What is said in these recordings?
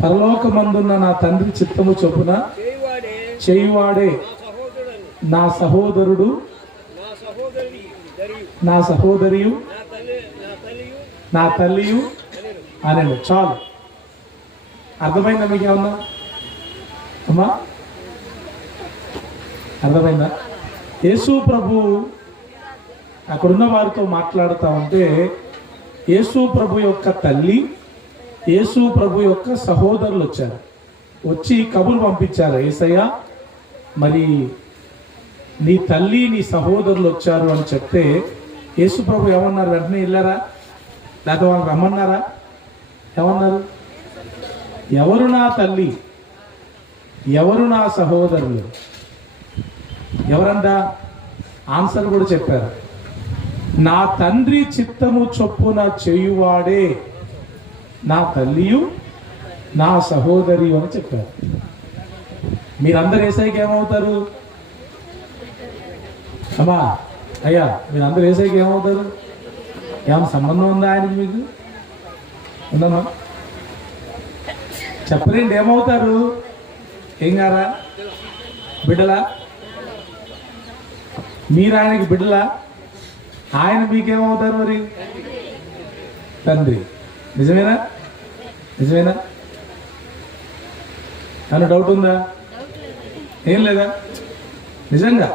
పరలోకమందున్న నా తండ్రి చిత్తము చొప్పున చేయువాడే నా సహోదరుడు, నా సహోదరియు, నా తల్లియు అని. చాలు. అర్థమైందా మీకు? ఏమన్నా అమ్మా అర్థమైందా? యేసు ప్రభు అక్కడున్న వారితో మాట్లాడుతూ ఉంటే యేసు ప్రభు యొక్క తల్లి, యేసు ప్రభు యొక్క సహోదరులు వచ్చారు. వచ్చి కబురు పంపించారు, యేసయ్య మరి నీ తల్లి నీ సహోదరులు వచ్చారు అని చెప్తే యేసు ప్రభు ఏమన్నారు? వెంటనే వెళ్ళారా? లేకపోతే వాళ్ళు రమ్మన్నారా? ఏమన్నారు? ఎవరు నా తల్లి, ఎవరు నా సహోదరులు, ఎవరంట? ఆన్సర్ కూడా చెప్పారు. నా తండ్రి చిత్తము చొప్పున చేయువాడే నా తల్లియు నా సహోదరియు అని చెప్పారు. మీరందరూ యేసయ్యకి ఏమవుతారు? అమ్మా అయ్యా, మీరందరూ యేసయ్యకి ఏమవుతారు? ఏమైనా సంబంధం ఉందా ఆయనకి? మీకు ఉందమ్మా? చెప్పలేండి. ఏమవుతారు? ఏం కారా? బిడ్డలా? మీరు ఆయనకి బిడ్డలా? ఆయన మీకేమవుతారు మరి? తండ్రి. నిజమేనా? నిజమేనా? అని డౌట్ ఉందా? ఏం లేదా? నిజంగా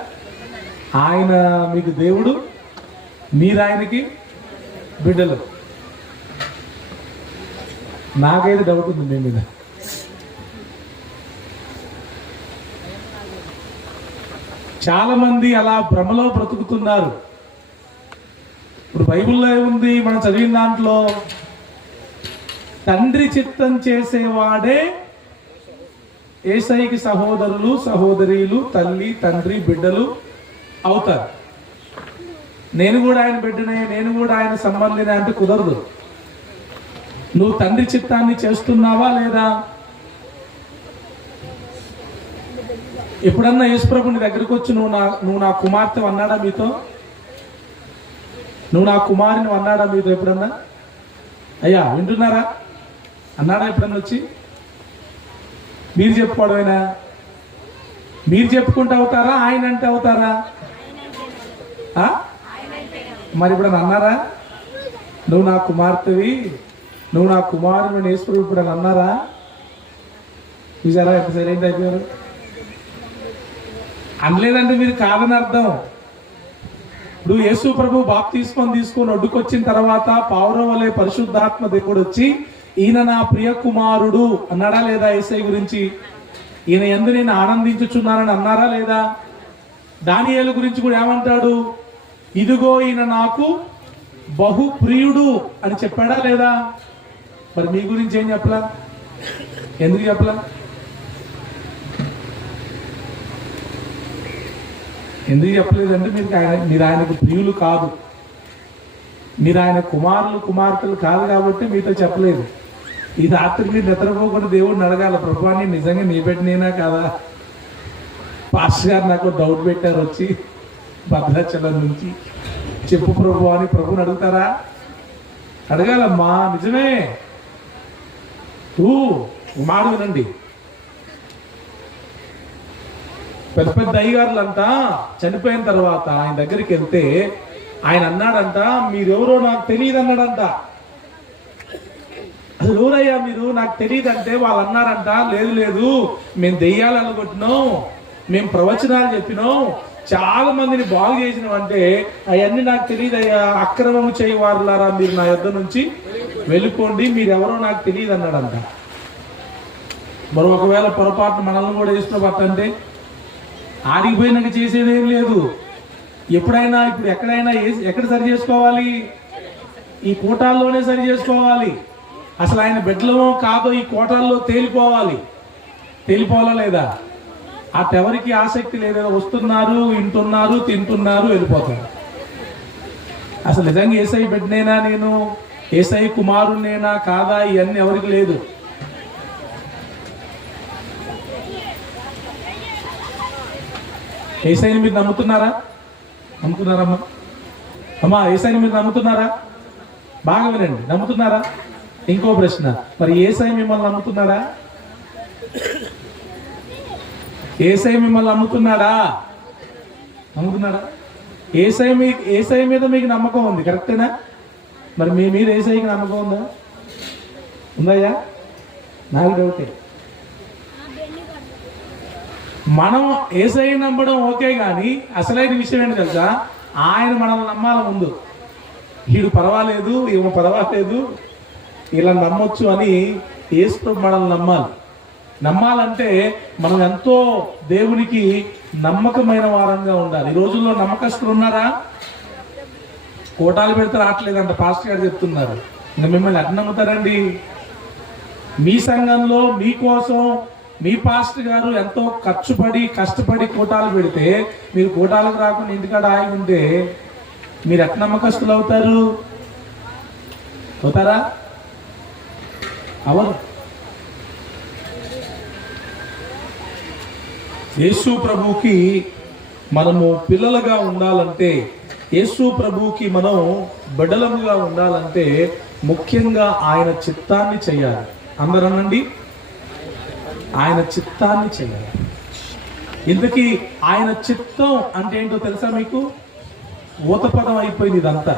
ఆయన మీకు దేవుడు, మీరు ఆయనకి బిడ్డలు. నాకైతే డౌట్ ఉంది మీ మీద. చాలా మంది అలా భ్రమలో బ్రతుకుతున్నారు. ఇప్పుడు బైబిల్లో ఏముంది? మనం చదివిన దాంట్లో తండ్రి చిత్తం చేసేవాడే యేసయ్యకి సహోదరులు, సహోదరీలు, తల్లి, తండ్రి, బిడ్డలు అవుతారు. నేను కూడా ఆయన బిడ్డనే, నేను కూడా ఆయన సంబంధినే అంటే కుదరదు. నువ్వు తండ్రి చిత్తాన్ని చేస్తున్నావా లేదా? ఎప్పుడన్నా యేసుప్రభు నీ దగ్గరికి వచ్చి నువ్వు నా కుమార్తె అన్నాడా మీతో? నువ్వు నా కుమారుని అన్నాడా మీతో ఎప్పుడన్నా? అయ్యా వింటున్నారా అన్నాడా ఎప్పుడన్నా వచ్చి? మీరు చెప్పుకోవడమేనా? మీరు చెప్పుకుంటూ అవుతారా, ఆయన అంటే అవుతారా? మరి ఇప్పుడు అన్నారా? నువ్వు నా కుమార్తెవి, నువ్వు నా కుమారుని యేసుప్రభు ఇప్పుడు అన్నారా? చూసారా ఎంత సరైన అయిపోయారు? అనలేదంటే మీరు కాదని అర్థం. ఇప్పుడు యేసు ప్రభు బాప్తిస్మం తీసుకొని ఒడ్డుకొచ్చిన తర్వాత పావురం వలె పరిశుద్ధాత్మ దేవుడు వచ్చి ఈయన నా ప్రియ కుమారుడు అన్నాడా లేదా? యేసయ్య గురించి ఈయన యందు నేను ఆనందించుచున్నానని అన్నారా లేదా? దానియేలు గురించి కూడా ఏమంటాడు? ఇదిగో ఈయన నాకు బహు ప్రియుడు అని చెప్పాడా లేదా? మరి మీ గురించి ఏం చెప్పలా? ఎందుకు చెప్పలా? ఎందుకు చెప్పలేదంటే మీరు ఆయనకు ప్రియులు కాదు, మీరు ఆయన కుమారులు కుమార్తెలు కాదు కాబట్టి మీతో చెప్పలేదు. ఈ రాత్రి మీరు నిద్రపోకుండా దేవుడిని అడగాల, ప్రభువాన్ని నిజంగా నీ పెట్టినేనా కాదా? పాస్టర్ గారు నాకు డౌట్ పెట్టారు వచ్చి భద్రాచలం నుంచి, చెప్పు ప్రభు అని ప్రభుని అడుగుతారా? అడగాలమ్మా. నిజమే. మాట వినండి. పెద్ద పెద్ద అయ్యగారులంతా చనిపోయిన తర్వాత ఆయన దగ్గరికి వెళ్తే ఆయన అన్నాడంట, మీరెవరో నాకు తెలియదు అన్నాడంట. అసలు ఎవరయ్యా మీరు, నాకు తెలియదంటే వాళ్ళు అన్నారంట, లేదు లేదు మేము దెయ్యాలు అనుకుంటున్నాం, మేము ప్రవచనాలు చెప్పినాం, చాలా మందిని బాగు చేసినాం అంటే అవన్నీ నాకు తెలియదయ్యా, అక్రమము చేయవారులారా మీరు నా యొద్ద నుంచి వెళ్ళిపోండి, మీరెవరో నాకు తెలియదు అన్నాడంట. మరి ఒకవేళ పొరపాటు మనల్ని కూడా వేసిన పట్టంటే ఆడిపోయినాక చేసేదేం లేదు. ఎప్పుడైనా ఇప్పుడు ఎక్కడైనా ఎక్కడ సరి చేసుకోవాలి? ఈ కోటాల్లోనే సరి చేసుకోవాలి. అసలు ఆయన బిడ్డలమో కాదో ఈ కోటాల్లో తేలిపోవాలా లేదా? అటెవరికి ఆసక్తి లేదు. వస్తున్నారు, వింటున్నారు, తింటున్నారు, వెళ్ళిపోతారు. అసలు నిజంగా యేసయ్య బిడ్డనేనా నేను, యేసయ్య కుమారునేనా కాదా, ఇవన్నీ ఎవరికి లేదు. యేసయ్యని మీరు నమ్ముతున్నారా? నమ్ముతున్నారమ్మా? అమ్మా యేసయ్యని మీరు నమ్ముతున్నారా? బాగా వినండి. నమ్ముతున్నారా? ఇంకో ప్రశ్న, మరి యేసయ్య మిమ్మల్ని నమ్ముతున్నాడా? యేసయ్య మిమ్మల్ని నమ్ముతున్నాడా? యేసయ్య మీద మీకు నమ్మకం ఉంది, కరెక్టేనా? మరి మీ మీద యేసయ్యకి నమ్మకం ఉందా? ఉందయ్యా? నాకు డౌటే. మనం యేసయ్య నమ్మడం ఓకే, కానీ అసలైన విషయం ఏంటి తెలుసా? ఆయన మనల్ని నమ్మాలి ముందు. వీడు పర్వాలేదు, ఈమె పర్వాలేదు, ఇలా నమ్మొచ్చు అని యేసు మనల్ని నమ్మాలంటే మనం ఎంతో దేవునికి నమ్మకమైన వారంగా ఉండాలి. ఈ రోజుల్లో నమ్మకస్తులు ఉన్నారా? కోటాలు పెడితే రావట్లేదంట, పాస్టర్ గారు చెప్తున్నారు. ఇంకా మిమ్మల్ని ఎట్లా నమ్ముతారండి? మీ సంఘంలో మీకోసం మీ పాస్టర్ గారు ఎంతో కష్టపడి కోటాలు పెడితే మీరు కోటాలకు రాకుండా ఇంటికాడ ఆగి ఉంటే మీరు ఎట్లా నమ్మకస్తులు అవుతారా? అవరు. యేసు ప్రభువుకి మనము పిల్లలుగా ఉండాలంటే, యేసు ప్రభువుకి మనం బిడ్డలముగా ఉండాలంటే ముఖ్యంగా ఆయన చిత్తాన్ని చేయాలి. అందరూ అనండి, ఆయన చిత్తాన్ని చేయాలి. ఇంతకీ ఆయన చిత్తం అంటే ఏంటో తెలుసా మీకు? ఊతపదం అయిపోయింది ఇదంతా.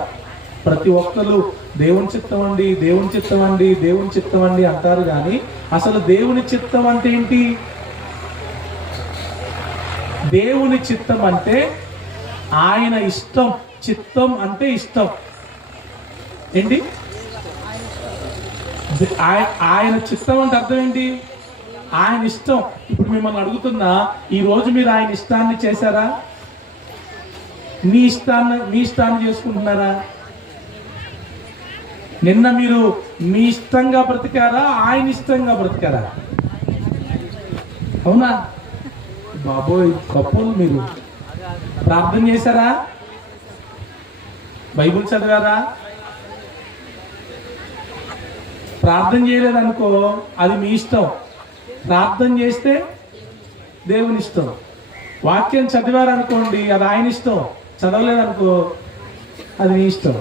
ప్రతి ఒక్కరు దేవుని చిత్తం అండి, దేవుని చిత్తం అండి, దేవుని చిత్తం అండి అంటారు, కానీ అసలు దేవుని చిత్తం అంటే ఏంటి? దేవుని చిత్తం అంటే ఆయన ఇష్టం. చిత్తం అంటే ఇష్టం ఏంటి? ఆయన చిత్తం అంటే అర్థం ఏంటి? ఆయన ఇష్టం. ఇప్పుడు మిమ్మల్ని అడుగుతున్నా, ఈరోజు మీరు ఆయన ఇష్టాన్ని చేశారా? మీ ఇష్టాన్ని చేసుకుంటున్నారా? నిన్న మీరు మీ ఇష్టంగా బ్రతికారా? ఆయన ఇష్టంగా బ్రతికారా? అవునా? బాబోయ్, గొప్పలు. మీరు ప్రార్థన చేశారా? బైబిల్ చదివారా? ప్రార్థన చేయలేదనుకో, అది మీ ఇష్టం. ప్రార్థన చేస్తే దేవుని ఇష్టం. వాక్యం చదివారనుకోండి, అది ఆయన ఇష్టం. చదవలేదనుకో, అది నీ ఇష్టం.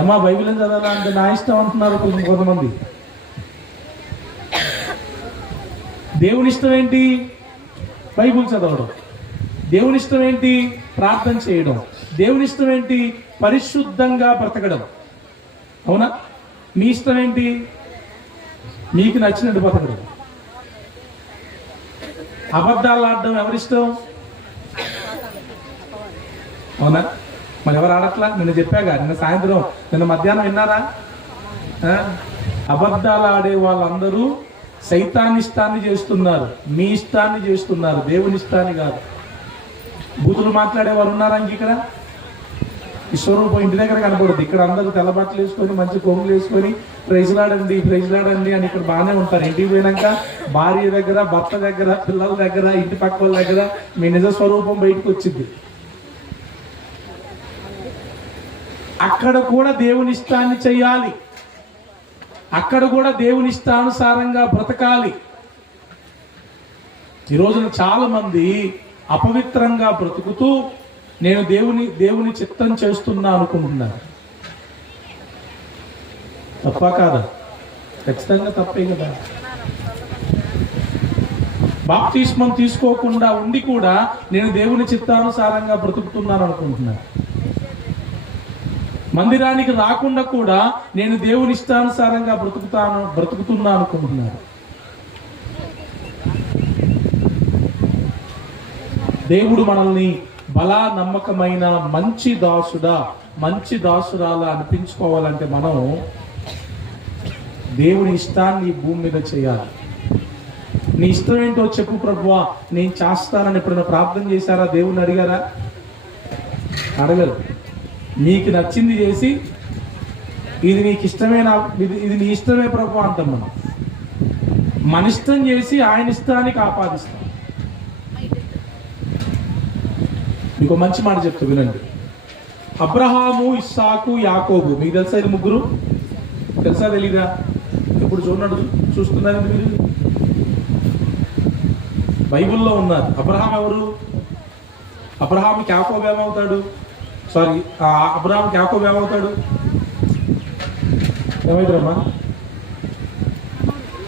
ఏమా బైబిల్ ఏం చదవాలా అంటే నా ఇష్టం అంటున్నారు కొంతమంది. దేవుని ఇష్టం ఏంటి? బైబిల్ చదవడం. దేవుని ఇష్టం ఏంటి? ప్రార్థన చేయడం. దేవుని ఇష్టం ఏంటి? పరిశుద్ధంగా బ్రతకడం. అవునా? మీ ఇష్టం ఏంటి? మీకు నచ్చినట్టు బ్రతకడం. అబద్ధాలు ఆడడం ఎవరిష్టం? అవునా? మరి ఎవరు ఆడట్లా? నిన్న చెప్పాగా, నిన్న సాయంత్రం, నిన్న మధ్యాహ్నం విన్నారా? అబద్ధాలు ఆడే వాళ్ళందరూ సైతాన్ ఇష్టాన్ని చేస్తున్నారు, మీ ఇష్టాన్ని చేస్తున్నారు, దేవుని ఇష్టాన్ని కాదు. బూతులు మాట్లాడే వాళ్ళు ఉన్నారా ఇంక ఇక్కడ? విశ్వరూపం ఇంటి దగ్గర కనపడుద్ది. ఇక్కడ అందరూ తెల్లబట్టలు వేసుకొని మంచి కొంగులు వేసుకొని ప్రైజ్లాడండి అని ఇక్కడ బాగానే ఉంటారు. ఇంటికి పోయినాక భార్య దగ్గర, భర్త దగ్గర, పిల్లల దగ్గర, ఇంటి పక్క వాళ్ళ దగ్గర మీ నిజ స్వరూపం బయటకు వచ్చింది. అక్కడ కూడా దేవుని ఇష్టాన్ని చెయ్యాలి. అక్కడ కూడా దేవుని ఇష్టానుసారంగా బ్రతకాలి. ఈ రోజున చాలా మంది అపవిత్రంగా బ్రతుకుతూ నేను దేవుని చిత్తం చేస్తున్నా అనుకుంటున్నారు. తప్ప కాదా? ఖచ్చితంగా తప్పే కదా. బాప్తిస్మం తీసుకోకుండా ఉండి కూడా నేను దేవుని చిత్తానుసారంగా బ్రతుకుతున్నాను అనుకుంటున్నాను. మందిరానికి రాకుండా కూడా నేను దేవుని ఇష్టానుసారంగా బ్రతుకుతున్నా అనుకుంటున్నాను. దేవుడు మనల్ని బలా నమ్మకమైన మంచి దాసురాలా అనిపించుకోవాలంటే మనం దేవుని ఇష్టాన్ని ఈ భూమి మీద చేయాలి. నీ ఇష్టం ఏంటో చెప్పు ప్రభువా, నేను చేస్తానని ఎప్పుడైనా ప్రార్థన చేశారా? దేవుని అడిగారా? అడగరు. నీకు నచ్చింది చేసి ఇది నీకు ఇష్టమేనా, ఇది నీ ఇష్టమే ప్రభువా అంటాం మనం. మన ఇష్టం చేసి ఆయన ఇష్టానికి ఆపాదిస్తాం. మీకు మంచి మాట చెప్తా వినండి. అబ్రహాము, ఇస్సాకు, యాకోబు, మీకు తెలుసా? ఇది ముగ్గురు. తెలుసా తెలీదా? ఎప్పుడు చూస్తున్నారు మీరు? బైబిల్లో ఉన్నారు. అబ్రహాం ఎవరు? అబ్రహాంకి యాకోబు ఏమవుతాడు? అబ్రహాంకి యాకోబు ఏమవుతాడు? ఏమవుతారమ్మా?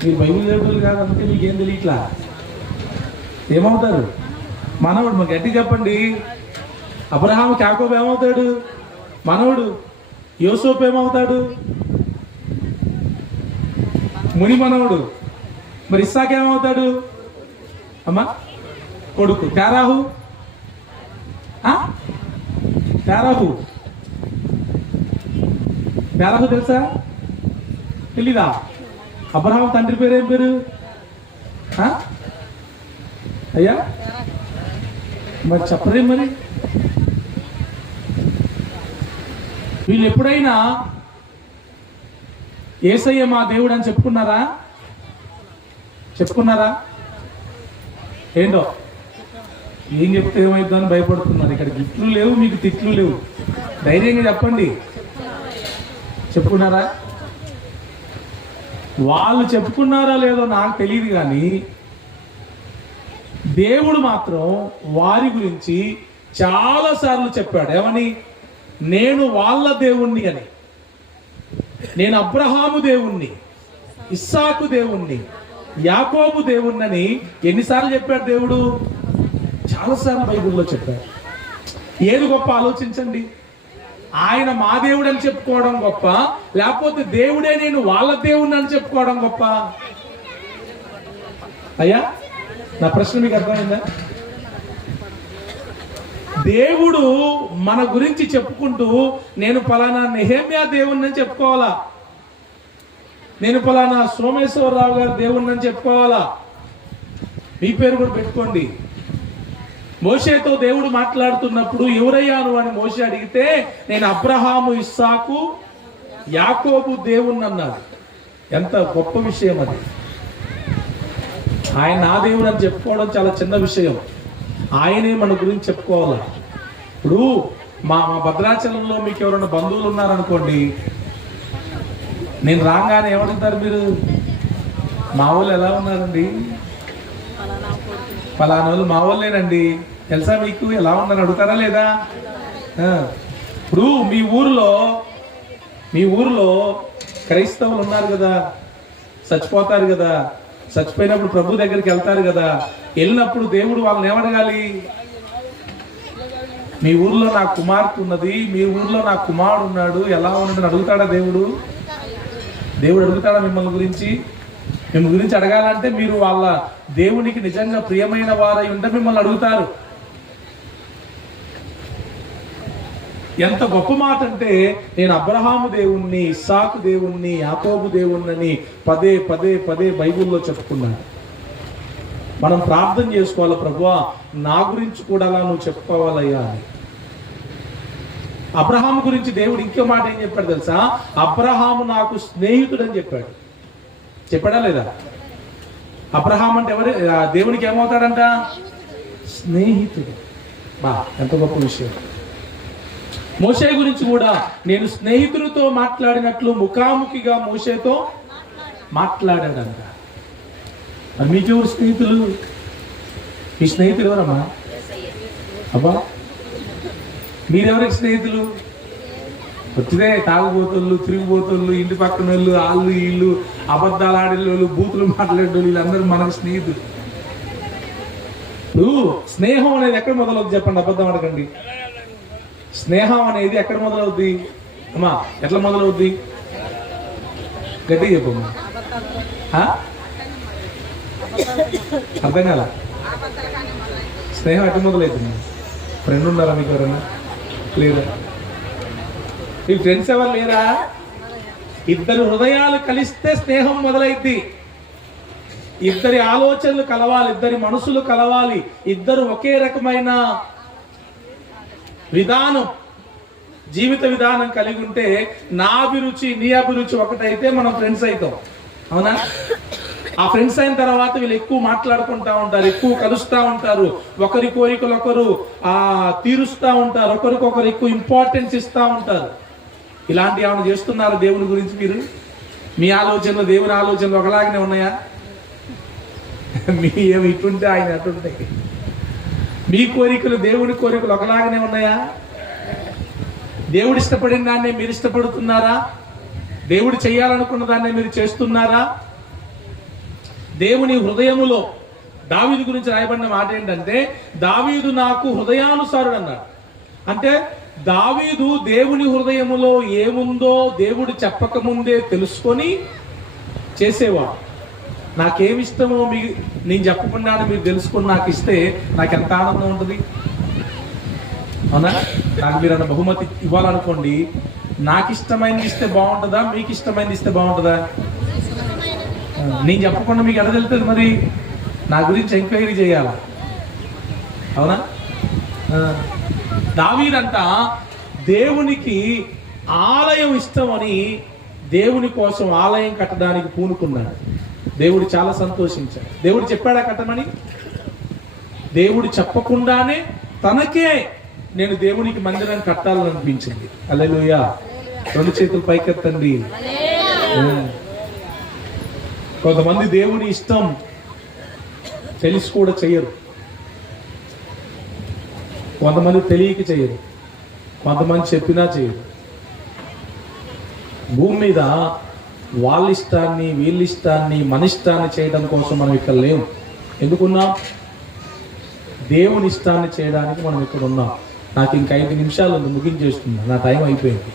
మీరు బైబిల్ చదివేవాళ్ళు కాదు, అందుకే మీకేం తెలియట్లా. ఏమవుతారు? మనవడు. మాకు గట్టి చెప్పండి. అబ్రహాము యాకోబు ఏమవుతాడు? మనవడు. యోసేపు ఏమవుతాడు? ముని మనవడు. మరి ఇస్సాకు ఏమవుతాడు? అమ్మా కొడుకు. తెరాహు తెరాహు తెరాహు తెలుసా? తెలీదా? అబ్రహాం తండ్రి పేరు ఏం పేరు? అయ్యా మరి చెప్పరే మరి. వీళ్ళు ఎప్పుడైనా యేసయ్య మా దేవుడు అని చెప్పుకున్నారా? చెప్పుకున్నారా? ఏంటో ఏం చెప్తే ఏమైందని భయపడుతున్నారు. ఇక్కడ గిఫ్ట్లు లేవు, మీకు తిట్లు లేవు. ధైర్యంగా చెప్పండి. చెప్పుకున్నారా? వాళ్ళు చెప్పుకున్నారా లేదో నాకు తెలియదు, కానీ దేవుడు మాత్రం వారి గురించి చాలాసార్లు చెప్పాడు. ఏమని? నేను వాళ్ళ దేవుణ్ణి అని. నేను అబ్రహాము దేవుణ్ణి, ఇస్సాకు దేవుణ్ణి, యాకోబు దేవుణ్ణి ఎన్నిసార్లు చెప్పాడు దేవుడు? చాలాసార్లు బైబిల్లో చెప్పాడు. ఏది గొప్ప ఆలోచించండి. ఆయన మా దేవుడు అని చెప్పుకోవడం గొప్ప, లేకపోతే దేవుడే నేను వాళ్ళ దేవుణ్ణి అని చెప్పుకోవడం గొప్ప? అయ్యా నా ప్రశ్న మీకు అర్థమైందా? దేవుడు మన గురించి చెప్పుకుంటూ నేను పలానా నెహెమ్యా దేవుణ్ణి అని చెప్పుకోవాలా, నేను పలానా సోమేశ్వరరావు గారి దేవుణ్ణి అని చెప్పుకోవాలా? మీ పేరు కూడా పెట్టుకోండి. మోషేతో దేవుడు మాట్లాడుతున్నప్పుడు ఎవరయ్యాను అని మోషే అడిగితే నేను అబ్రహాము, ఇస్సాకు, యాకోబు దేవుణ్ణి అన్నాడు. ఎంత గొప్ప విషయం అది. ఆయన నా దేవుడు అని చెప్పుకోవడం చాలా చిన్న విషయం. ఆయనే మన గురించి చెప్పుకోవాలి. ఇప్పుడు మా భద్రాచలంలో మీకు ఎవరైనా బంధువులు ఉన్నారనుకోండి, నేను రాగానే ఏమడుగుతారు మీరు? మా వాళ్ళు ఎలా ఉన్నారండి? పలానా వాళ్ళు మా వాళ్ళేనండి, తెలుసా మీకు ఎలా ఉన్నారు అడుగుతారా లేదా? ఇప్పుడు మీ ఊరిలో క్రైస్తవులు ఉన్నారు కదా, చచ్చిపోతారు కదా, చచ్చిపోయినప్పుడు ప్రభు దగ్గరికి వెళ్తారు కదా, వెళ్ళినప్పుడు దేవుడు వాళ్ళని ఏమడగాలి? మీ ఊర్లో నా కుమార్తె ఉన్నది, మీ ఊర్లో నా కుమారుడు ఉన్నాడు, ఎలా ఉన్నాడని అడుగుతాడా దేవుడు? దేవుడు అడుగుతాడా మిమ్మల్ని గురించి? మిమ్మల్ని గురించి అడగాలంటే మీరు వాళ్ళ దేవునికి నిజంగా ప్రియమైన వారై ఉంటే మిమ్మల్ని అడుగుతారు. ఎంత గొప్ప మాట అంటే నేను అబ్రహాము దేవుణ్ణి, ఇస్సాకు దేవుణ్ణి, యాకోబు దేవుణ్ణి పదే పదే పదే బైబిల్లో చెప్పుకున్నాను. మనం ప్రార్థన చేసుకోవాలి, ప్రభువా నా గురించి కూడా అలా నువ్వు చెప్పుకోవాలయ్యా అని. అబ్రహాము గురించి దేవుడు ఇంకో మాట ఏం చెప్పాడు తెలుసా? అబ్రహాము నాకు స్నేహితుడు అని చెప్పాడు. చెప్పాడా లేదా? అబ్రహాం అంటే ఎవరు? దేవునికి ఏమవుతాడంట? స్నేహితుడు. బా ఎంత గొప్ప విషయం. మోషే గురించి కూడా నేను స్నేహితులతో మాట్లాడినట్లు ముఖాముఖిగా మోషేతో మాట్లాడాడంట. మరి మీకెవరు స్నేహితులు? మీ స్నేహితులు ఎవరమ్మా? అబ్బా మీరెవరికి స్నేహితులు? వచ్చిదే తాగుబోతుళ్ళు, తిరిగిపోతుళ్ళు, ఇంటి పక్కన వాళ్ళు, వాళ్ళు వీళ్ళు, అబద్ధాలు ఆడేళ్ళు, బూతులు మాట్లాడేళ్ళు, వీళ్ళందరూ మనకు స్నేహితులు. స్నేహం అనేది ఎక్కడ మొదలవుద్ది చెప్పండి, అబద్ధం అడగండి. స్నేహం అనేది ఎక్కడ మొదలవుద్ది అమ్మా? ఎట్లా మొదలవుద్ది? గట్టిగా చెప్పమ్మా. అర్థం కాల. స్నేహం ఎట్లా మొదలవుతుంది? ఫ్రెండ్ ఉన్నారా మీకు ఎవరన్నా? లేరా? మీ ఫ్రెండ్స్ ఎవరు లేరా? ఇద్దరు హృదయాలు కలిస్తే స్నేహం మొదలైద్ది. ఇద్దరి ఆలోచనలు కలవాలి, ఇద్దరి మనసులు కలవాలి, ఇద్దరు ఒకే రకమైన విధానం, జీవిత విధానం కలిగి ఉంటే నా అభిరుచి నీ అభిరుచి ఒకటైతే మనం ఫ్రెండ్స్ అవుతాం. అవునా? ఆ ఫ్రెండ్స్ అయిన తర్వాత వీళ్ళు ఎక్కువ మాట్లాడుకుంటా ఉంటారు, ఎక్కువ కలుస్తూ ఉంటారు, ఒకరి కోరికలు ఒకరు తీరుస్తూ ఉంటారు, ఒకరికొకరు ఎక్కువ ఇంపార్టెన్స్ ఇస్తూ ఉంటారు. ఇలాంటి ఏమైనా చేస్తున్నారు దేవుని గురించి మీరు? మీ ఆలోచనలు దేవుని ఆలోచనలు ఒకలాగానే ఉన్నాయా? మీ ఏమి ఇటుంటే ఆయన అటుంటాయి. మీ కోరికలు దేవుని కోరికలు ఒకలాగానే ఉన్నాయా? దేవుడు ఇష్టపడిన దాన్నే మీరు ఇష్టపడుతున్నారా? దేవుడు చేయాలనుకున్న దాన్నే మీరు చేస్తున్నారా? దేవుని హృదయములో దావీదు గురించి రాయబడిన మాట ఏంటంటే, దావీదు నాకు హృదయానుసారుడు అన్నాడు. అంటే దావీదు దేవుని హృదయములో ఏముందో దేవుడు చెప్పక ముందే తెలుసుకొని చేసేవాడు. నాకేమిష్టమో నేను చెప్పకుండా మీరు తెలుసుకొని నాకు ఇస్తే నాకు ఎంత ఆనందం ఉంటుంది. అవునా? నాకు మీరు అన్న బహుమతి ఇవ్వాలనుకోండి, నాకు ఇష్టమైనది ఇస్తే బాగుంటుందా, మీకు ఇష్టమైనది ఇస్తే బాగుంటుందా? నేను చెప్పకుండా మీకు ఎలా తెలుస్తుంది? మరి నా గురించి ఎంక్వైరీ చేయాల. అవునా? దావీదంట దేవునికి ఆలయం ఇష్టమని దేవుని కోసం ఆలయం కట్టడానికి పూనుకున్నాడు. దేవుడు చాలా సంతోషించాడు. దేవుడు చెప్పాడా కట్టమని? దేవుడు చెప్పకుండానే తనకే నేను దేవునికి మందిరం కట్టాలని అనిపించింది. హల్లెలూయా. 2 చేతులు పైకెత్తండి. కొంతమంది దేవుని ఇష్టం తెలిసి కూడా చెయ్యరు, కొంతమంది తెలియక చెయ్యరు, కొంతమంది చెప్పినా చేయరు. భూమి మీద వాళ్ళ ఇష్టాన్ని వీళ్ళ ఇష్టాన్ని మన ఇష్టాన్ని చేయడం కోసం మనం ఇక్కడ లేవు. ఎందుకున్నాం? దేవుని ఇష్టాన్ని చేయడానికి మనం ఇక్కడ ఉన్నాం. నాకు ఇంకా 5 నిమిషాలు ముగించేస్తున్నా, నా టైం అయిపోయింది.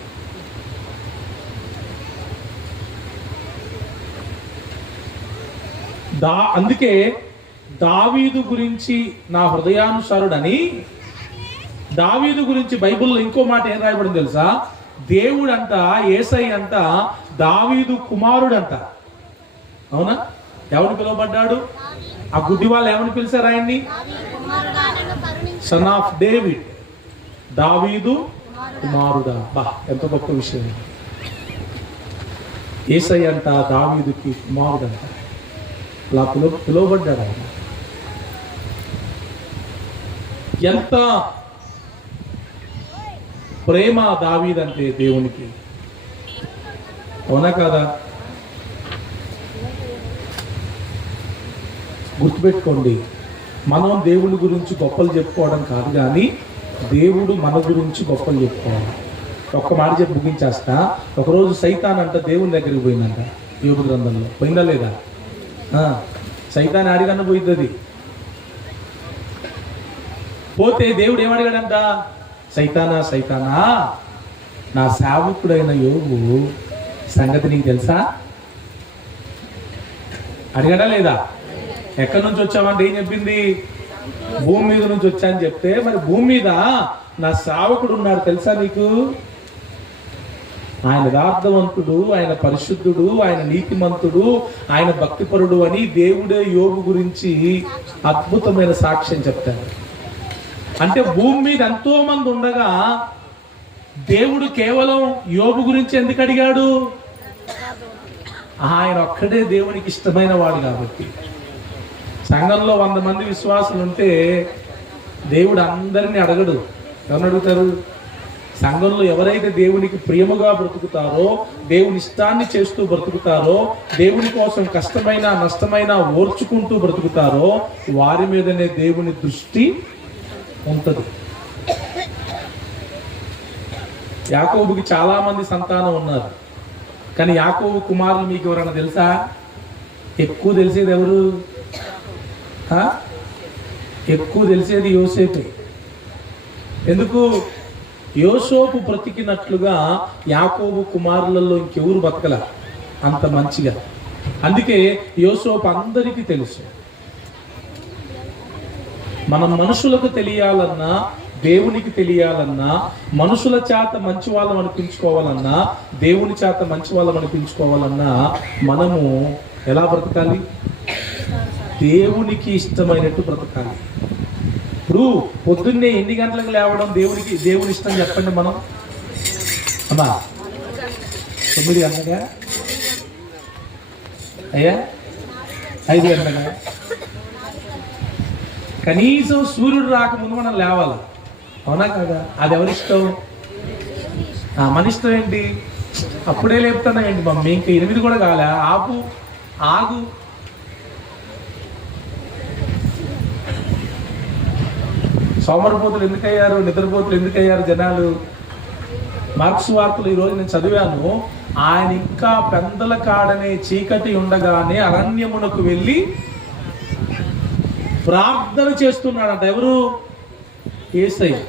అందుకే దావీదు గురించి నా హృదయానుసారుడని, దావీదు గురించి బైబిల్లో ఇంకో మాట ఏం రాయబడింది తెలుసా? దేవుడు అంట, యేసయ్య అంట దావీదు కుమారుడంట. అవునా? ఎవరు పిలువబడ్డాడు? ఆ గుడ్డి వాళ్ళు ఏమని పిలిచారు ఆయన్ని? సన్ ఆఫ్ డేవిడ్, దావీదు కుమారుడా. బా, ఎంత గొప్ప విషయం. యేసయ్య అంట దావీదుకి కుమారుడంట. అలా పిలువబడ్డాడు ఆయన. ఎంత ప్రేమ దావీదంటే దేవునికి. అవునా కాదా? గుర్తుపెట్టుకోండి, మనం దేవుని గురించి గొప్పలు చెప్పుకోవడం కాదు, కానీ దేవుడు మన గురించి గొప్పలు చెప్పుకోవాలి. ఒక్క మాట చెప్పి ముగించేస్తా. ఒకరోజు సైతాన్ అంట దేవుని దగ్గరికి పోయిందంట. యోబు గ్రంథంలో పోయిందా లేదా? సైతాన్ ఆడిగన్న పోయింది. అది పోతే దేవుడు ఏమడిగాడంట? సైతానా సైతానా, నా సేవకుడైన యోబు సంగతి నీకు తెలుసా? అడిగాడా లేదా? ఎక్కడి నుంచి వచ్చావంటే ఏం చెప్పింది? భూమి మీద నుంచి వచ్చా అని చెప్తే, మరి భూమి మీద నా సేవకుడు ఉన్నాడు తెలుసా నీకు? ఆయన యథార్థవంతుడు, ఆయన పరిశుద్ధుడు, ఆయన నీతిమంతుడు, ఆయన భక్తిపరుడు అని దేవుడే యోబు గురించి అద్భుతమైన సాక్ష్యం చెప్తాడు. అంటే భూమి మీద ఎంతో మంది ఉండగా దేవుడు కేవలం యోబు గురించి ఎందుకు అడిగాడు? ఆయన ఒక్కడే దేవునికి ఇష్టమైన వాడు కాబట్టి. సంఘంలో 100 మంది విశ్వాసులు ఉంటే దేవుడు అందరినీ అడగడు. ఎవరిని అడుగుతారు? సంఘంలో ఎవరైతే దేవునికి ప్రియముగా బ్రతుకుతారో, దేవుని ఇష్టాన్ని చేస్తూ బ్రతుకుతారో, దేవుని కోసం కష్టమైన నష్టమైన ఓర్చుకుంటూ బ్రతుకుతారో వారి మీదనే దేవుని దృష్టి ఉంటుంది. యాకోబుకి చాలా మంది సంతానం ఉన్నారు, కానీ యాకోబు కుమారులు మీకు ఎవరన్నా తెలుసా? ఎక్కువ తెలిసేది ఎవరు? ఎక్కువ తెలిసేది యోసేపు. ఎందుకు? యోసేపు బ్రతికినట్లుగా యాకోబు కుమారులలో ఇంకెవరు బతకల అంత మంచిగా. అందుకే యోసేపు అందరికీ తెలుసు. మనం మనుషులకు తెలియాలన్నా, దేవునికి తెలియాలన్నా, మనుషుల చేత మంచి వాళ్ళం అనిపించుకోవాలన్నా, దేవుని చేత మంచి వాళ్ళం అనిపించుకోవాలన్నా మనము ఎలా బ్రతకాలి? దేవునికి ఇష్టమైనట్టు బ్రతకాలి. ఇప్పుడు పొద్దున్నే ఎన్ని గంటలకు లేవడం దేవుని ఇష్టం చెప్పండి. మనం అమ్మా 9 గంటలుగా అయ్యా 5 గంటలుగా కనీసం సూర్యుడు రాకముందు మనం లేవాలి. అవునా కదా? అది ఎవరిష్టం? మన ఇష్టం ఏంటి? అప్పుడే లేపుతున్నా ఏంటి మమ్మీ, ఇంకా 8 కూడా కాలే, ఆగు. సోమరిపోతులు ఎందుకయ్యారు, నిద్రపోతులు ఎందుకయ్యారు జనాలు? మార్క్స్ వార్తలు ఈరోజు నేను చదివాను. ఆయన ఇంకా పెందల కాడనే చీకటి ఉండగానే అరణ్యమునకు వెళ్ళి ప్రార్థన చేస్తున్నాడంట. ఎవరు? యేసయ్య.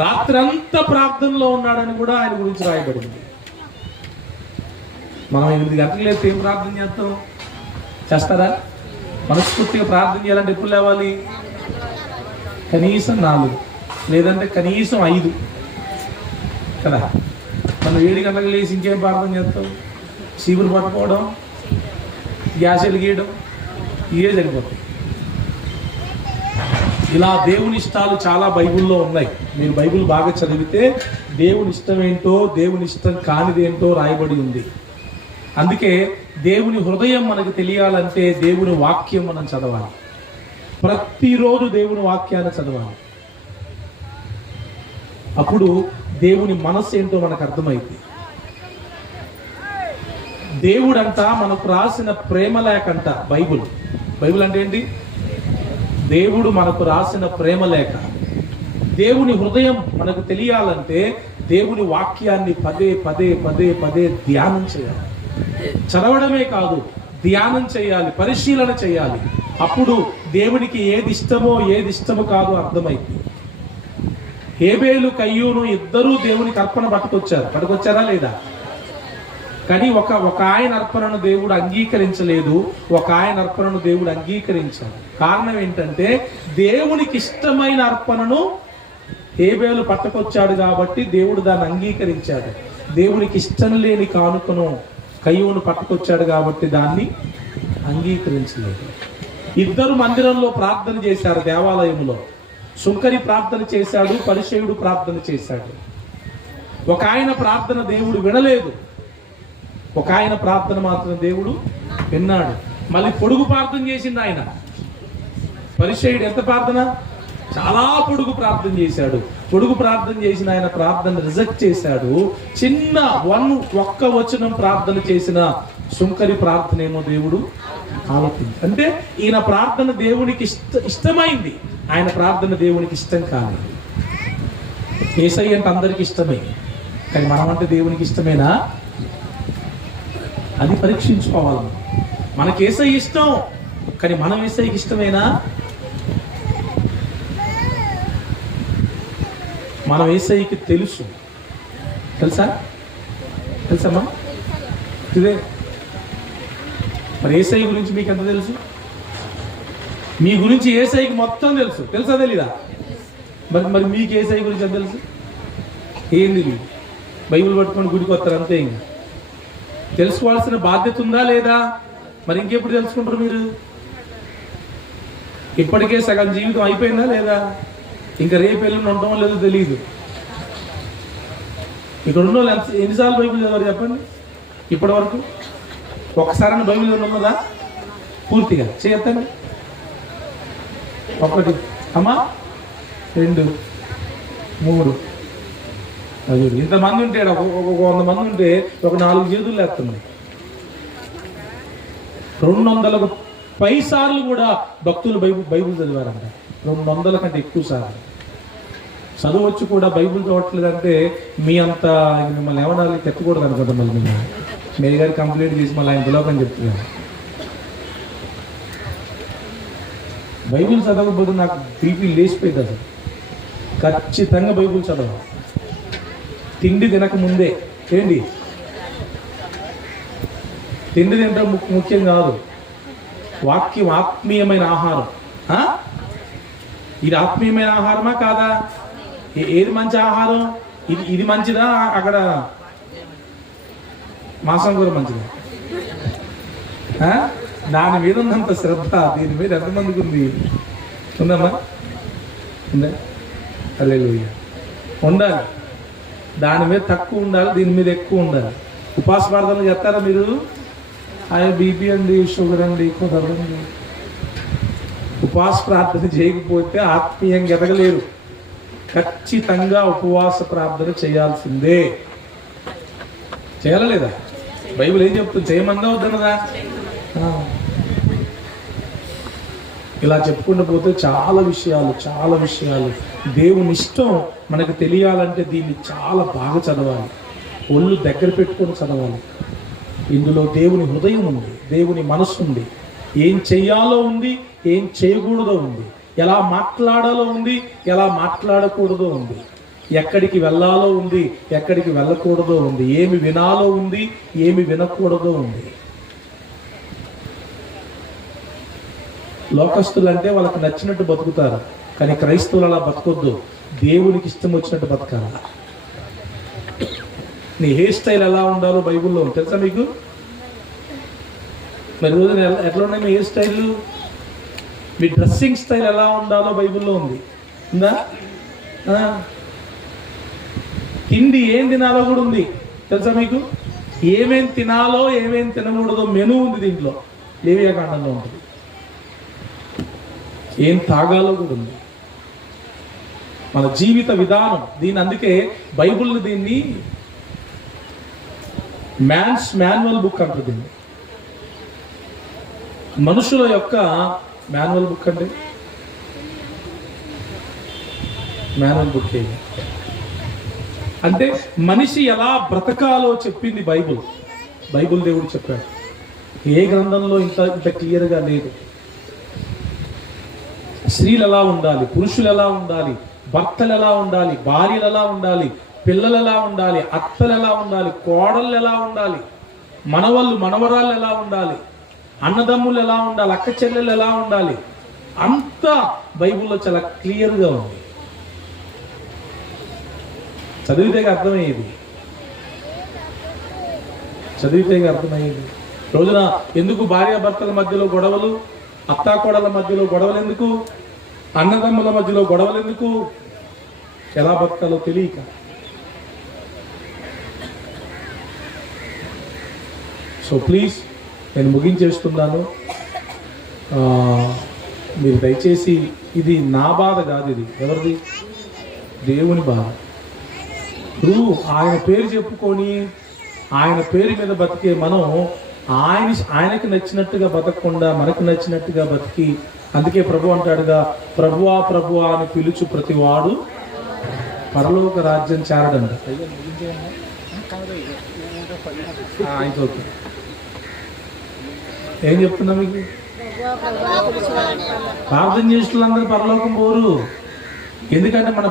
రాత్రంతా ప్రార్థనలో ఉన్నాడని కూడా ఆయన గురించి రాయబడింది. మనం 8 గంటలకు లేస్తే ఏం ప్రార్థన చేస్తాం? చేస్తారా? మనస్ఫూర్తిగా ప్రార్థన చేయాలంటే ఎప్పుడు లేవాలి? కనీసం 4, లేదంటే కనీసం 5 కదా. మనం 7 గంటలకు లేచి ఇంకేం ప్రార్థన చేస్తాం? చీపురు పట్టుకోవడం, గ్యాస్ వెలిగేయడం, ఇవే సరిపోతాయి. ఇలా దేవుని ఇష్టాలు చాలా బైబిల్లో ఉన్నాయి. మీరు బైబిల్ బాగా చదివితే దేవుని ఇష్టం ఏంటో, దేవుని ఇష్టం కానిదేంటో రాయబడి ఉంది. అందుకే దేవుని హృదయం మనకు తెలియాలంటే దేవుని వాక్యం మనం చదవాలి. ప్రతిరోజు దేవుని వాక్యాన్ని చదవాలి. అప్పుడు దేవుని మనస్సు ఏంటో మనకు అర్థమైంది. దేవుడంట మనకు రాసిన ప్రేమ లేఖంట బైబిల్. బైబిల్ అంటే ఏంటి? దేవుడు మనకు రాసిన ప్రేమ లేఖ. దేవుని హృదయం మనకు తెలియాలంటే దేవుని వాక్యాన్ని పదే పదే పదే పదే ధ్యానం చేయాలి. చదవడమే కాదు, ధ్యానం చేయాలి, పరిశీలన చేయాలి. అప్పుడు దేవునికి ఏది ఇష్టమో ఏది ఇష్టమో కాదో అర్థమైంది. హేబేలు కయ్యూను ఇద్దరూ దేవునికి అర్పణ పట్టుకొచ్చారా లేదా? కానీ ఒక ఆయన అర్పణను దేవుడు అంగీకరించలేదు, ఒక ఆయన అర్పణను దేవుడు అంగీకరించాడు. కారణం ఏంటంటే దేవునికి ఇష్టమైన అర్పణను హేబేలు పట్టుకొచ్చాడు కాబట్టి దేవుడు దాన్ని అంగీకరించాడు. దేవునికి ఇష్టం లేని కానుకను కయ్యూను పట్టుకొచ్చాడు కాబట్టి దాన్ని అంగీకరించలేదు. ఇద్దరు మందిరంలో ప్రార్థన చేశారు. దేవాలయంలో సుంకరి ప్రార్థన చేశాడు, పరిసయ్యుడు ప్రార్థన చేశాడు. ఒక ఆయన ప్రార్థన దేవుడు వినలేదు, ఒక ఆయన ప్రార్థన మాత్రం దేవుడు విన్నాడు. మళ్ళీ పొడుగు ప్రార్థన చేసింది ఆయన. పరిసయ్యుడు ఎంత ప్రార్థన? చాలా పొడుగు ప్రార్థన చేశాడు. పొడుగు ప్రార్థన చేసిన ఆయన ప్రార్థన రిజెక్ట్ చేశాడు. చిన్న ఒక్క వచనం ప్రార్థన చేసిన సుంకరి ప్రార్థన ఏమో దేవుడు ఆలకించాడు. అంటే ఈయన ప్రార్థన దేవునికి ఇష్టమైంది, ఆయన ప్రార్థన దేవునికి ఇష్టం కాదు. యేసయ్య అంటే అందరికి ఇష్టమే, కానీ మనం అంటే దేవునికి ఇష్టమేనా అది పరీక్షించుకోవాలి. మనకి యేసయ్య ఇష్టం, కానీ మనం యేసయ్యకి ఇష్టమేనా? మనం యేసయ్యకి తెలుసమ్మా? ఇదే మరి యేసయ్య గురించి మీకు ఎంత తెలుసు? మీ గురించి యేసయ్యకి మొత్తం తెలుసా తెలీదా? మరి మీకు యేసయ్య గురించి ఎంత తెలుసు? ఏంది? బైబిల్ పట్టుకొని గుడికి వస్తారు అంతే. ఇంకా తెలుసుకోవాల్సిన బాధ్యత ఉందా లేదా? మరి ఇంకెప్పుడు తెలుసుకుంటారు మీరు? ఇప్పటికే సగం జీవితం అయిపోయిందా లేదా? ఇంకా రేపు ఎల్లుండి ఉండటం లేదో తెలియదు. ఇక్కడ ఉన్న వాళ్ళు ఎన్నిసార్లు బైబిల్ చదవాలి చెప్పండి? ఇప్పటి వరకు ఒక్కసారైనా బైబిల్ ఉన్నదా? పూర్తిగా చేయొద్దండి. 1 అమ్మా 2 3 ఇంతమంది ఉంటే ఒక 100 మంది ఉంటే ఒక 4 చేతులు లేస్తుంది. 200కు పై సార్లు కూడా భక్తులు బైబిల్ చదివారంట. 200 కంటే ఎక్కువ సార్లు చదవచ్చు కూడా బైబిల్ చదవట్లేదంటే మీ అంత మిమ్మల్ని ఏమన్నా తెక్కకూడదు అనుకుంటా. మళ్ళీ మేరీ గారు కంప్లీట్ చేసి మళ్ళీ ఆయన పిలవకని చెప్తున్నాను. బైబిల్ చదవకపోతే నాకు బీపీ లేచిపోయింది. అసలు ఖచ్చితంగా బైబిల్ చదవాలి. తిండి తినక ముందే. ఏంటి తిండి తింటే ముఖ్యం కాదు, వాక్యం ఆత్మీయమైన ఆహారం. ఇది ఆత్మీయమైన ఆహారమా కాదా? ఏది మంచి ఆహారం? ఇది మంచిదా? అక్కడ మాంసం కూడా మంచిదా? దాని మీద ఉన్నంత శ్రద్ధ దీని మీద ఎంతమందికి ఉందమ్మా? ఉందా? హల్లెలూయా. ఉండాలి. దాని మీద తక్కువ ఉండాలి, దీని మీద ఎక్కువ ఉండాలి. ఉపవాస ప్రార్థనలు చేస్తారా మీరు? బీపీ అండి, షుగర్ అండి, కుదరదండి. ఉపవాస ప్రార్థన చేయకపోతే ఆత్మీయంగా ఎదగలేరు. ఖచ్చితంగా ఉపవాస ప్రార్థన చేయాల్సిందే. చేయాలా లేదా? బైబిల్ ఏం చెప్తుంది? చేయమందా వద్దన్నదా? ఇలా చెప్పుకుంటూ పోతే చాలా విషయాలు దేవుని ఇష్టం మనకు తెలియాలంటే దీన్ని చాలా బాగా చదవాలి, ఒళ్ళు దగ్గర పెట్టుకొని చదవాలి. ఇందులో దేవుని హృదయం ఉంది, దేవుని మనసు ఉంది, ఏం చెయ్యాలో ఉంది, ఏం చేయకూడదో ఉంది, ఎలా మాట్లాడాలో ఉంది, ఎలా మాట్లాడకూడదో ఉంది, ఎక్కడికి వెళ్ళాలో ఉంది, ఎక్కడికి వెళ్ళకూడదో ఉంది, ఏమి వినాలో ఉంది, ఏమి వినకూడదో ఉంది. లోకస్తులు అంటే వాళ్ళకి నచ్చినట్టు బతుకుతారు, కానీ క్రైస్తవులు అలా బతకొద్దు, దేవునికి ఇష్టం వచ్చినట్టు బతకాలి. నీ హెయిర్ స్టైల్ ఎలా ఉండాలో బైబిల్లో ఉంది తెలుసా మీకు? మరి రోజు ఎట్లా ఉన్నాయి మీ హెయిర్ స్టైల్? మీ డ్రెస్సింగ్ స్టైల్ ఎలా ఉండాలో బైబిల్లో ఉంది, ఉందా? తిండి ఏం తినాలో కూడా ఉంది తెలుసా మీకు? ఏమేం తినాలో ఏమేం తినకూడదో మెనూ ఉంది దీంట్లో, లేవియాకాండంలో ఉంటుంది. ఏం తాగాలో కూడా ఉంది. మన జీవిత విధానం అందుకే బైబిల్ని దీన్ని మ్యాన్స్ మాన్యువల్ బుక్ అంటారు. దీన్ని మనుషుల యొక్క మాన్యువల్ బుక్ అంటే మాన్యువల్ బుక్ అంటే మనిషి ఎలా బ్రతకాలో చెప్పింది బైబిల్. దేవుడు చెప్పాడు. ఏ గ్రంథంలో ఇంత క్లియర్గా లేదు. స్త్రీలు ఎలా ఉండాలి, పురుషులు ఎలా ఉండాలి, భర్తలు ఎలా ఉండాలి, భార్యలు ఎలా ఉండాలి, పిల్లలు ఎలా ఉండాలి, అత్తలు ఎలా ఉండాలి, కోడళ్ళు ఎలా ఉండాలి, మనవరాళ్ళు ఎలా ఉండాలి, అన్నదమ్ములు ఎలా ఉండాలి, అక్క చెల్లెలు ఎలా ఉండాలి, అంతా బైబిల్లో చాలా క్లియర్గా ఉంది. చదివితే అర్థమయ్యేది. రోజున ఎందుకు భార్యాభర్తల మధ్యలో గొడవలు, అత్తాకోడల మధ్యలో గొడవలు ఎందుకు, అన్నదమ్ముల మధ్యలో గొడవలు ఎందుకు? ఎలా బతకాలో తెలియక. సో ప్లీజ్, నేను ముగించేస్తున్నాను. మీరు దయచేసి, ఇది నా బాధ కాదు, ఇది ఎవరిది? దేవుని బాధ. ఇప్పుడు ఆయన పేరు చెప్పుకొని ఆయన పేరు మీద బతికే మనం ఆయనకి నచ్చినట్టుగా బతకకుండా మనకు నచ్చినట్టుగా బతికి, అందుకే ప్రభు అంటాడుగా, ప్రభువా అని పిలుచు ప్రతివాడు పరలోక రాజ్యం చేరడండి. ఏం చెప్తున్నా మీకు? ప్రార్థన చేసిన అందరూ పరలోకం పోరు. ఎందుకంటే మన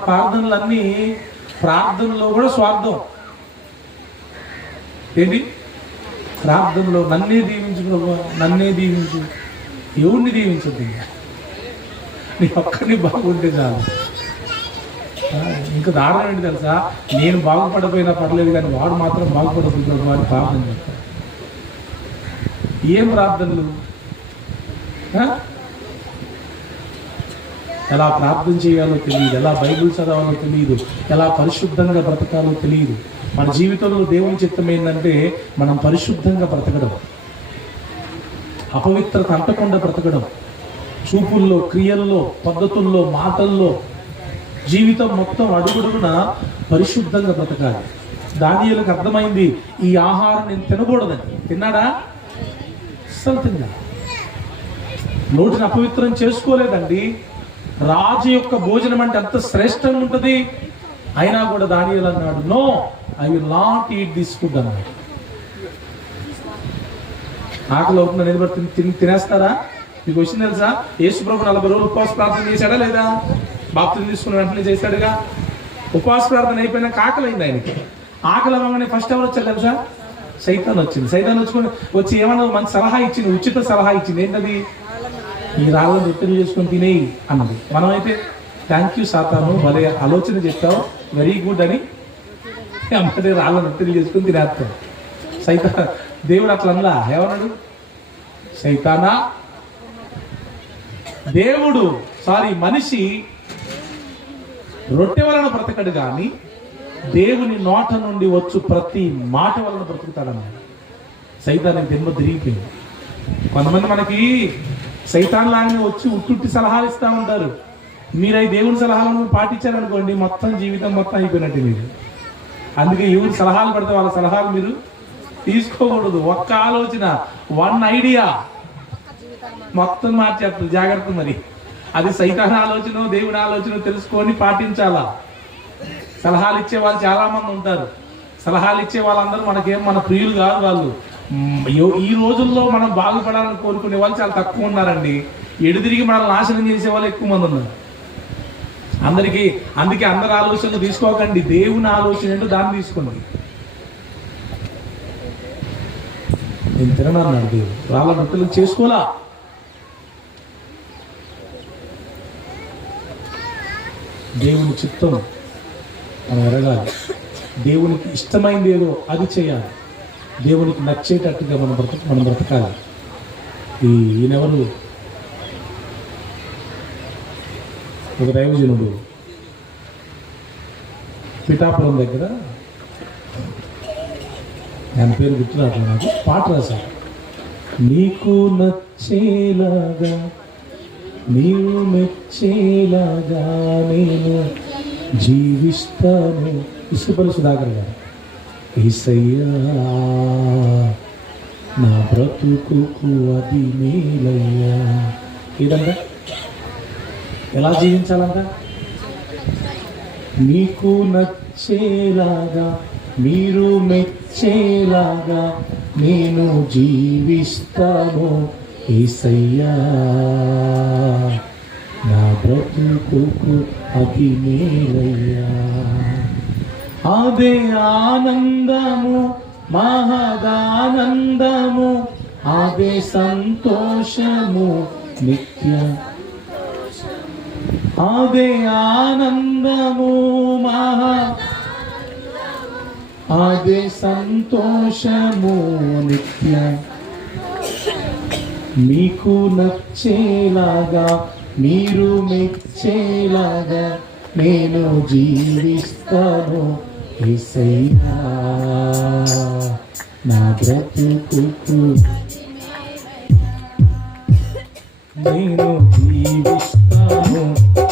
ప్రార్థనలో కూడా స్వార్థం. ఏంటి? ప్రార్థనలో నన్నే దీవించు ప్రభు, నన్నే దీవించు. ఎవరిని దీవించద్దు, నీ ఒక్కరిని బాగుంటే చాలు. ఇంకా దారుణం ఏంటి తెలుసా? నేను బాగుపడపోయినా పర్లేదు, కానీ వాడు మాత్రం బాగుపడకపోతే వాడు ప్రార్థన చేస్తాడు. ఏం ప్రార్థనలు? ఎలా ప్రార్థన చేయాలో తెలియదు, ఎలా బైబిల్ చదవాలో తెలియదు, ఎలా పరిశుద్ధంగా బ్రతకాలో తెలియదు. మన జీవితంలో దేవుని చిత్తం ఏంటంటే మనం పరిశుద్ధంగా బ్రతకడం, అపవిత్రత అంటకుండా బ్రతకడం, చూపుల్లో, క్రియల్లో, పద్ధతుల్లో, మాటల్లో, జీవితం మొత్తం అడుగుడుగున పరిశుద్ధంగా బ్రతకాలి. దానియేలుకు అర్థమైంది, ఈ ఆహారం నేను తినకూడదని. తిన్నాడా? అస్సలు తిన్నా. నోటిని అపవిత్రం చేసుకోలేదండి. రాజు యొక్క భోజనం అంటే ఎంత శ్రేష్టంగా ఉంటుంది. అయినా కూడా దానియేలు అన్నాడు, no, I will not eat this food అన్నాడు. ఆకలి అవుతుందని ఎందుకు తినేస్తారా? మీకు వచ్చింది తెలుసా? యేసుప్రభు 40 రోజులు ఉపవాస ప్రార్థన చేశాడా లేదా? బాప్తిజం తీసుకున్న వెంటనే చేశాడుగా. ఉపవాస ప్రార్థన అయిపోయినాక ఆకలి అయింది ఆయనకి. ఆకలి అవ్వగానే ఫస్ట్ ఎవరు వచ్చారు తెలుసా? సైతాన్ వచ్చింది. సైతాన్ వచ్చి ఏమన్నా మంచి సలహా ఇచ్చింది, ఉచిత సలహా ఇచ్చింది. ఏంటది? ఈ రాళ్ళను రొట్టెలు చేసుకొని తినేయి అన్నది. మనమైతే థ్యాంక్ యూ సాతాను, భలే ఆలోచన చెప్పావు, వెరీ గుడ్ అని అమ్మటే రాళ్ళను రొట్టెలు చేసుకొని తినేస్తాం. దేవుడు అట్లా అనలా. ఏమన్నాడు? సైతానా, మనిషి రొట్టె వలన బ్రతకడు కానీ దేవుని నోట నుండి వచ్చు ప్రతి మాట వలన బ్రతుకుతాడన్నాడు. సైతానికి జన్మ తిరిగిపోయింది. కొంతమంది మనకి సైతాన్ లాగానే వచ్చి ఉట్టుట్టి సలహాలు ఇస్తూ ఉంటారు. మీరై దేవుని సలహాలను పాటించారనుకోండి, మొత్తం జీవితం మొత్తం అయిపోయినట్టు మీరు. అందుకే ఎవరు సలహాలు పడితే వాళ్ళ సలహాలు మీరు తీసుకోకూడదు. ఒక్క ఆలోచన, వన్ ఐడియా, మొత్తం మార్చేస్తుంది. జాగ్రత్త. మరి అది సైతాన్ ఆలోచన దేవుని ఆలోచన తెలుసుకొని పాటించాలా. సలహాలు ఇచ్చే వాళ్ళు చాలా మంది ఉంటారు. సలహాలు ఇచ్చే వాళ్ళందరూ మనకేం మన ప్రియులు కాదు. వాళ్ళు ఈ రోజుల్లో మనం బాగుపడాలని కోరుకునే వాళ్ళు చాలా తక్కువ ఉన్నారండి. ఎడుదిరిగి మనల్ని నాశనం చేసే వాళ్ళు ఎక్కువ మంది ఉన్నారు. అందుకే అందరి ఆలోచనలు తీసుకోకండి. దేవుని ఆలోచన ఏంటో దాన్ని తీసుకోండి. నేను తినన్నాడు దేవుడు, వాళ్ళ భక్తులు చేసుకోలా. దేవుని చిత్తం మనం ఎరగాలి. దేవునికి ఇష్టమైంది ఏదో అది చేయాలి. దేవునికి నచ్చేటట్టుగా మనం బ్రతకాలి. ఈయనెవరు? ఒక దైవజనుడు పిఠాపురం దగ్గర, ఆయన పేరు గుర్తురాట్లేదు నాకు, పాట రాశారు. నీకు నచ్చేలాగా నీవు మెచ్చేలాగా నేను జీవిస్తాను. ఇసుపల్లి సుధాకర్ గారు. యేసయ్యా నా బ్రతుకుకు అది మేలయ్యా. ఇదంతా ఎలా జీవించాలంట? నీకు నచ్చేలాగా మీరు మెచ్చేలాగా నేను జీవిస్తాను యేసయ్యా నా బ్రతుకుకు అది మేలయ్యా. అదే ఆనందము మహదానందము, అదే సంతోషము నిత్య, అదే ఆనందము అదే సంతోషము నిత్య. మీకు నచ్చేలాగా మీరు మెచ్చేలాగా నేను జీవిస్తాను యేసయ్యా నా బ్రతుకుకు నేను జీవిస్తాను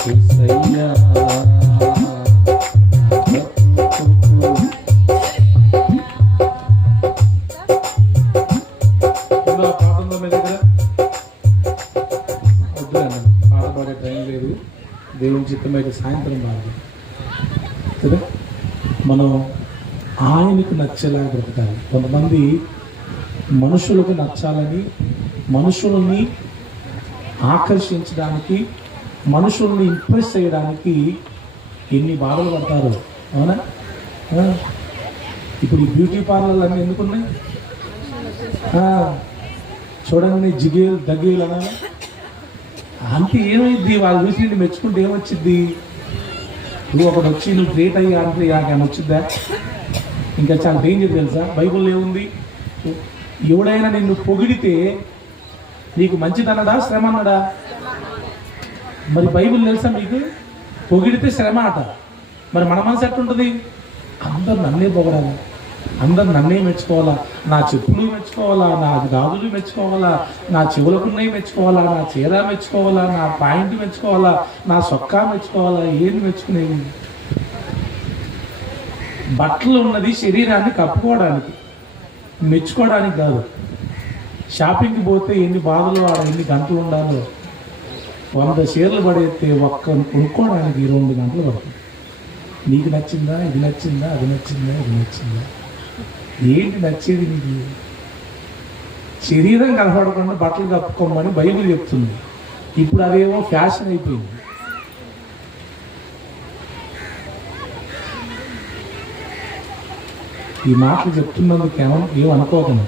యేసయ్యా. పాట పాడే టైం లేదు. దేవుని చిత్తమైతే సాయంత్రం బాగా కదా. మనం ఆయనకు నచ్చేలాగా బ్రతకాలి. కొంతమంది మనుషులకు నచ్చాలని, మనుషులని ఆకర్షించడానికి, మనుషుల్ని ఇంప్రెస్ చేయడానికి ఎన్ని బాధలు పడతారు. అవునా? ఇప్పుడు ఈ బ్యూటీ పార్లర్లు అన్నీ ఎందుకున్నాయి? చూడండి, జిగేలు దగ్గేలు అనాలి. అంతే ఏమైంది? వాళ్ళు చూసి నేను మెచ్చుకుంటే ఏమొచ్చింది? నువ్వు ఒకటి వచ్చి నువ్వు గ్రేట్ అయ్యా అంటే ఏమైనా వచ్చిద్దా? ఇంకా చాలా డేంజర్ తెలుసా? బైబుల్లో ఏముంది? ఎవడైనా నిన్ను పొగిడితే నీకు మంచిదన్నడా శ్రమ అన్నడా? మరి బైబుల్ తెలుసా మీకు? పొగిడితే శ్రమ అట. మరి మన మనసు ఎట్టుంటుంది? అందరు నన్నే పొగడాలి, అందరు నన్నే మెచ్చుకోవాలా, నా చెప్పులు మెచ్చుకోవాలా, నా గాజులు మెచ్చుకోవాలా, నా చెవులకున్నవి మెచ్చుకోవాలా, నా చీర మెచ్చుకోవాలా, నా పాయింట్ మెచ్చుకోవాలా, నా సొక్కా మెచ్చుకోవాలా. ఏది మెచ్చుకునేది? బట్టలు ఉన్నది శరీరాన్ని కప్పుకోవడానికి, మెచ్చుకోవడానికి కాదు. షాపింగ్కి పోతే ఎన్ని బాధలు, ఆడ ఎన్ని గంటలు ఉండాలో. 100 చీరలు పడేస్తే ఒక్క కొనుక్కోవడానికి 2 గంటలు పడుతుంది. నీకు నచ్చిందా? ఇది నచ్చిందా? అది నచ్చిందా? ఇది నచ్చిందా? ఏంటి నచ్చేది నీకు? శరీరం కనపడకుండా బట్టలు కప్పుకోమని బైబిల్ చెప్తుంది. ఇప్పుడు అదేమో ఫ్యాషన్ అయిపోయింది. ఈ మాటలు చెప్తున్నందుకు ఏమనుకోకండి.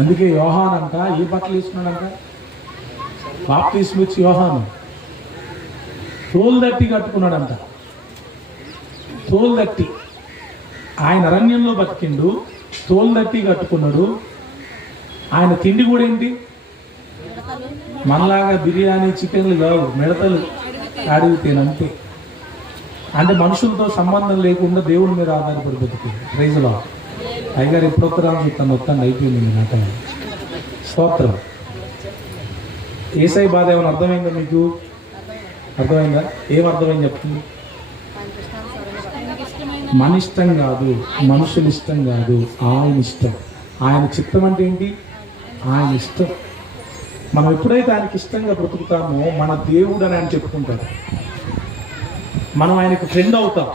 అందుకే యోహాన్ అంట ఏ బట్టలు వేసుకున్నాడంట? బాప్తిస్మం ఇచ్చి యోహాను తోలుదట్టి కట్టుకున్నాడంట. తోలుదట్టి. ఆయన అరణ్యంలో బతికిండు, తోలుదట్టి కట్టుకున్నాడు. ఆయన తిండి కూడా ఏంటి? మనలాగా బిర్యానీ చికెన్లు కావు, మిడతలు అడిగితేనంతే. అంటే మనుషులతో సంబంధం లేకుండా దేవుడి మీద ఆధారపడి బతికింది. Praise lord. అయ్యగారు ఎప్పుడొక్కరాని చెప్తాను, వస్తాను, అయిపోయింది నాట. స్తోత్రం. యేసయ్య బాధ ఏమైనా అర్థమైందా మీకు? అర్థమైందా? ఏమర్థమైంది చెప్తుంది? మన ఇష్టం కాదు, మనుషుల ఇష్టం కాదు, ఆయన ఇష్టం. ఆయన చిత్తం అంటే ఏంటి? ఆయన ఇష్టం. మనం ఎప్పుడైతే ఆయనకి ఇష్టంగా బ్రతుకుతామో మన దేవుడు అని ఆయన చెప్పుకుంటాడు. మనం ఆయనకు ఫ్రెండ్ అవుతాం,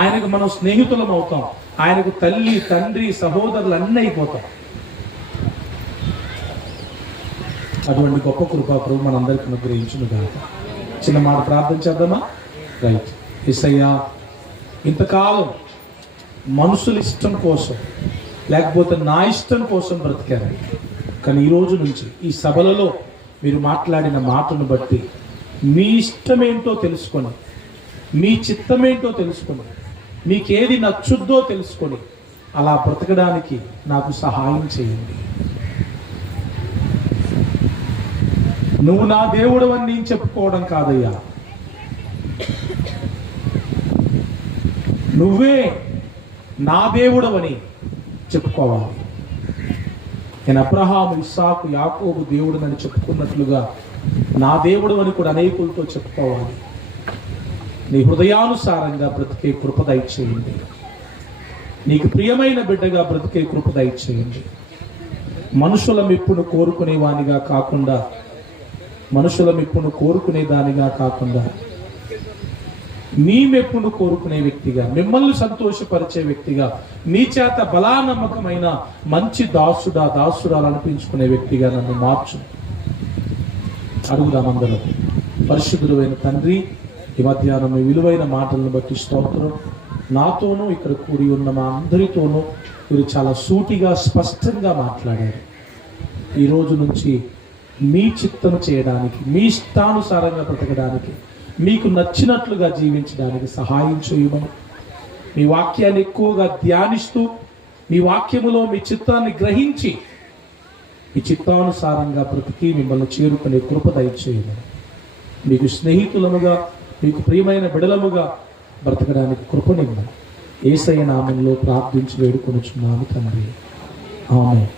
ఆయనకు మనం స్నేహితులం అవుతాం, ఆయనకు తల్లి తండ్రి సహోదరులు అన్నీ అయిపోతాం. అటువంటి గొప్ప కృపా ప్రభు మనందరికీ అనుగ్రహించును గాక. చిన్న మాట ప్రార్థన చేద్దామా? రైట్. యేసయ్యా, ఇంతకాలం మనుషుల ఇష్టం కోసం లేకపోతే నా ఇష్టం కోసం బ్రతికారు, కానీ ఈ రోజు నుంచి ఈ సభలలో మీరు మాట్లాడిన మాటను బట్టి మీ ఇష్టమేంటో తెలుసుకొని, మీ చిత్తమేంటో తెలుసుకొని, మీకేది నచ్చుద్దో తెలుసుకొని అలా బ్రతకడానికి నాకు సహాయం చేయండి. నువ్వు నా దేవుడు అని నేను చెప్పుకోవడం కాదయ్యా, నువ్వే నా దేవుడు అని చెప్పుకోవాలి. నేను అబ్రహాము, ఇస్సాకు, యాకోబు దేవుడు అని చెప్పుకున్నట్లుగా నా దేవుడు అని కూడా అనేకులతో చెప్పుకోవాలి. నీ హృదయానుసారంగా బ్రతికే కృప దయచేయండి. నీకు ప్రియమైన బిడ్డగా బ్రతికే కృప దయచేయండి. మనుషుల మెప్పును కోరుకునేవానిగా కాకుండా, మనుషుల మెప్పును కోరుకునేదానిగా కాకుండా మీ మెప్పును కోరుకునే వ్యక్తిగా, మిమ్మల్ని సంతోషపరిచే వ్యక్తిగా, మీ చేత బలానమ్మకమైన మంచి దాసురాలు అనిపించుకునే వ్యక్తిగా నన్ను మార్చు. అడుగుదామందరం. పరిశుద్ధుడైన తండ్రి, ఈ మధ్యాహ్నం మీ విలువైన మాటలను బట్టి స్తోత్రం. నాతోనూ ఇక్కడ కూడి ఉన్న మా అందరితోనూ మీరు చాలా సూటిగా స్పష్టంగా మాట్లాడారు. ఈ రోజు నుంచి మీ చిత్తం చేయడానికి, మీ ఇష్టానుసారంగా బ్రతకడానికి, మీకు నచ్చినట్లుగా జీవించడానికి సహాయం చేయమని, మీ వాక్యాన్ని ఎక్కువగా ధ్యానిస్తూ మీ వాక్యములో మీ చిత్తాన్ని గ్రహించి ఈ చిత్తానుసారంగా బ్రతికి మిమ్మల్ని చేరుకునే కృప దయచేయమని, మీకు స్నేహితులముగా, మీకు ప్రియమైన బిడలముగా బ్రతకడానికి కృపనివ్వమని యేసయ్య నామములో ప్రార్థించి వేడుకొనుచున్నాము తండ్రి. ఆమేన్.